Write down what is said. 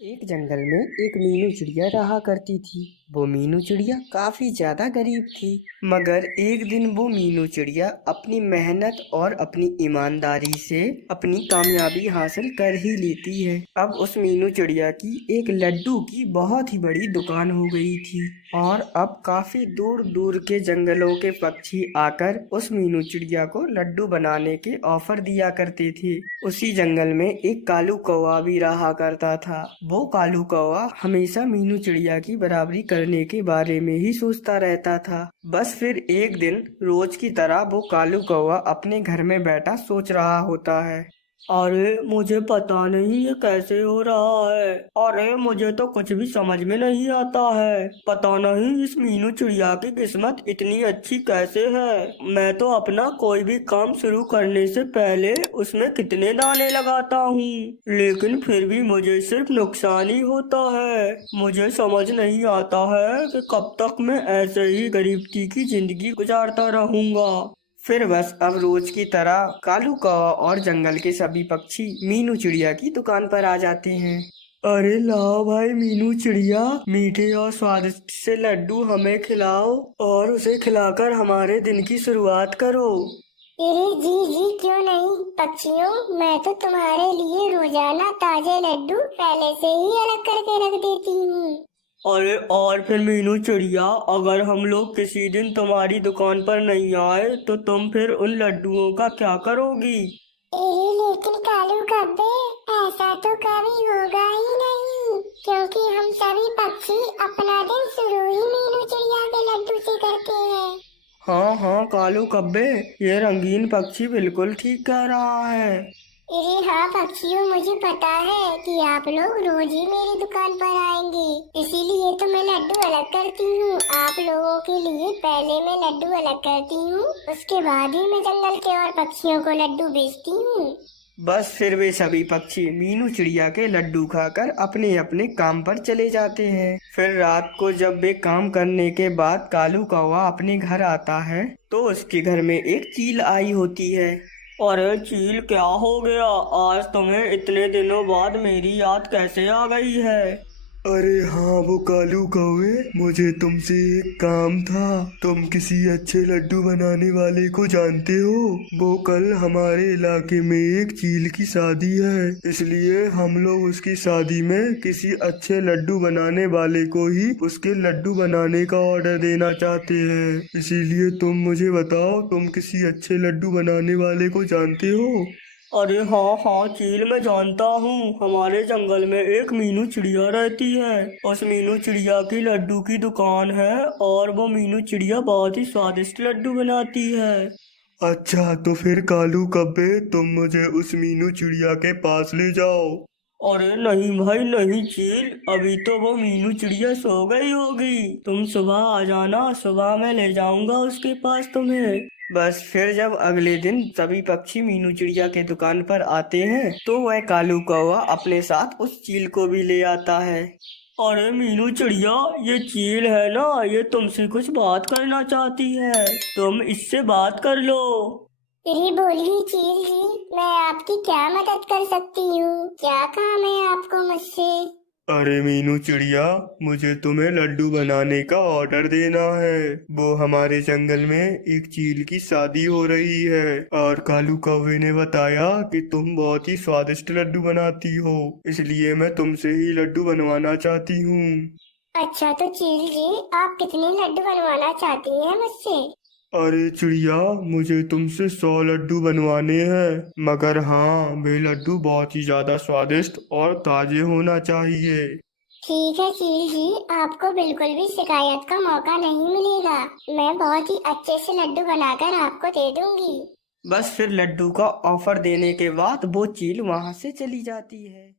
एक जंगल में एक मीनू चिड़िया रहा करती थी। वो मीनू चिड़िया काफी ज्यादा गरीब थी। मगर एक दिन वो मीनू चिड़िया अपनी मेहनत और अपनी ईमानदारी से अपनी कामयाबी हासिल कर ही लेती है। अब उस मीनू चिड़िया की एक लड्डू की बहुत ही बड़ी दुकान हो गई थी और अब काफी दूर दूर के जंगलों के पक्षी आकर उस मीनू चिड़िया को लड्डू बनाने के ऑफर दिया करते थे। उसी जंगल में एक कालू कौवा भी रहा करता था। वो कालू कौवा हमेशा मीनू चिड़िया की बराबरी करने के बारे में ही सोचता रहता था। बस फिर एक दिन रोज की तरह वो कालू कौवा अपने घर में बैठा सोच रहा होता है। अरे मुझे पता नहीं ये कैसे हो रहा है। अरे मुझे तो कुछ भी समझ में नहीं आता है। पता नहीं इस मीनू चिड़िया की किस्मत इतनी अच्छी कैसे है। मैं तो अपना कोई भी काम शुरू करने से पहले उसमें कितने दाने लगाता हूँ, लेकिन फिर भी मुझे सिर्फ नुकसान ही होता है। मुझे समझ नहीं आता है कि कब तक मैं ऐसे ही गरीबी की जिंदगी गुजारता रहूंगा। फिर बस अब रोज की तरह कालू कौवा और जंगल के सभी पक्षी मीनू चिड़िया की दुकान पर आ जाते हैं। अरे लाओ भाई मीनू चिड़िया, मीठे और स्वादिष्ट से लड्डू हमें खिलाओ और उसे खिलाकर हमारे दिन की शुरुआत करो। अरे जी जी क्यों नहीं पक्षियों, मैं तो तुम्हारे लिए रोजाना ताजे लड्डू पहले से ही अलग करके रख देती हूँ। अरे और फिर मीनू चिड़िया, अगर हम लोग किसी दिन तुम्हारी दुकान पर नहीं आए तो तुम फिर उन लड्डुओं का क्या करोगी? अरे लेकिन कालू कब्बे, ऐसा तो कभी होगा ही नहीं, क्योंकि हम सभी पक्षी अपना दिन शुरू ही मीनू चिड़िया के लड्डू से करते हैं। हाँ हाँ कालू कब्बे, ये रंगीन पक्षी बिल्कुल ठीक कह रहा है। अरे हाँ पक्षियों, मुझे पता है कि आप लोग रोज ही मेरी दुकान पर आएंगे, इसीलिए तो मैं लड्डू अलग करती हूँ। आप लोगों के लिए पहले मैं लड्डू अलग करती हूँ, उसके बाद ही मैं जंगल के और पक्षियों को लड्डू बेचती हूँ। बस फिर वे सभी पक्षी मीनू चिड़िया के लड्डू खाकर अपने अपने काम पर चले जाते हैं। फिर रात को जब वे काम करने के बाद कालू कौवा अपने घर आता है तो उसके घर में एक चील आई होती है। अरे चील, क्या हो गया? आज तुम्हें इतने दिनों बाद मेरी याद कैसे आ गई है? अरे हाँ वो कालू कौवे, मुझे तुमसे एक काम था। तुम किसी अच्छे लड्डू बनाने वाले को जानते हो? वो कल हमारे इलाके में एक चील की शादी है, इसलिए हम लोग उसकी शादी में किसी अच्छे लड्डू बनाने वाले को ही उसके लड्डू बनाने का ऑर्डर देना चाहते हैं। इसीलिए तुम मुझे बताओ, तुम किसी अच्छे लड्डू बनाने वाले को जानते हो? अरे हाँ हाँ चील, मैं जानता हूँ। हमारे जंगल में एक मीनू चिड़िया रहती है। उस मीनू चिड़िया की लड्डू की दुकान है और वो मीनू चिड़िया बहुत ही स्वादिष्ट लड्डू बनाती है। अच्छा तो फिर कालू कब्बे, तुम मुझे उस मीनू चिड़िया के पास ले जाओ। अरे नहीं भाई नहीं चील, अभी तो वो मीनू चिड़िया सो गई होगी। तुम सुबह आ जाना, सुबह मैं ले जाऊंगा उसके पास तुम्हें। बस फिर जब अगले दिन सभी पक्षी मीनू चिड़िया के दुकान पर आते हैं तो वह कालू कौवा अपने साथ उस चील को भी ले आता है। अरे मीनू चिड़िया, ये चील है ना, ये तुमसे कुछ बात करना चाहती है, तुम इससे बात कर लो। अरे बोलिए चील जी, मैं आपकी क्या मदद कर सकती हूँ? क्या काम है आपको मुझसे? अरे मीनू चिड़िया, मुझे तुम्हें लड्डू बनाने का ऑर्डर देना है। वो हमारे जंगल में एक चील की शादी हो रही है और कालू कौवे ने बताया कि तुम बहुत ही स्वादिष्ट लड्डू बनाती हो, इसलिए मैं तुमसे ही लड्डू बनवाना चाहती हूँ। अच्छा तो चील जी, आप कितने लड्डू बनवाना चाहती हैं मुझसे? अरे चिड़िया, मुझे तुमसे 100 लड्डू बनवाने हैं, मगर हाँ वे लड्डू बहुत ही ज्यादा स्वादिष्ट और ताजे होना चाहिए। ठीक है चील जी, आपको बिल्कुल भी शिकायत का मौका नहीं मिलेगा। मैं बहुत ही अच्छे से लड्डू बनाकर आपको दे दूंगी। बस फिर लड्डू का ऑफर देने के बाद वो चील वहां से चली जाती है।